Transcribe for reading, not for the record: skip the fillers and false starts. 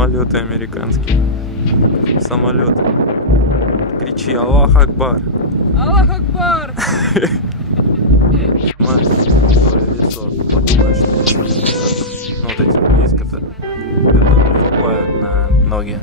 самолеты американские. Самолеты. Кричи Аллах Акбар. Аллах Акбар! Мать, твое лицо. Вот эти есть, которые попадают на ноги.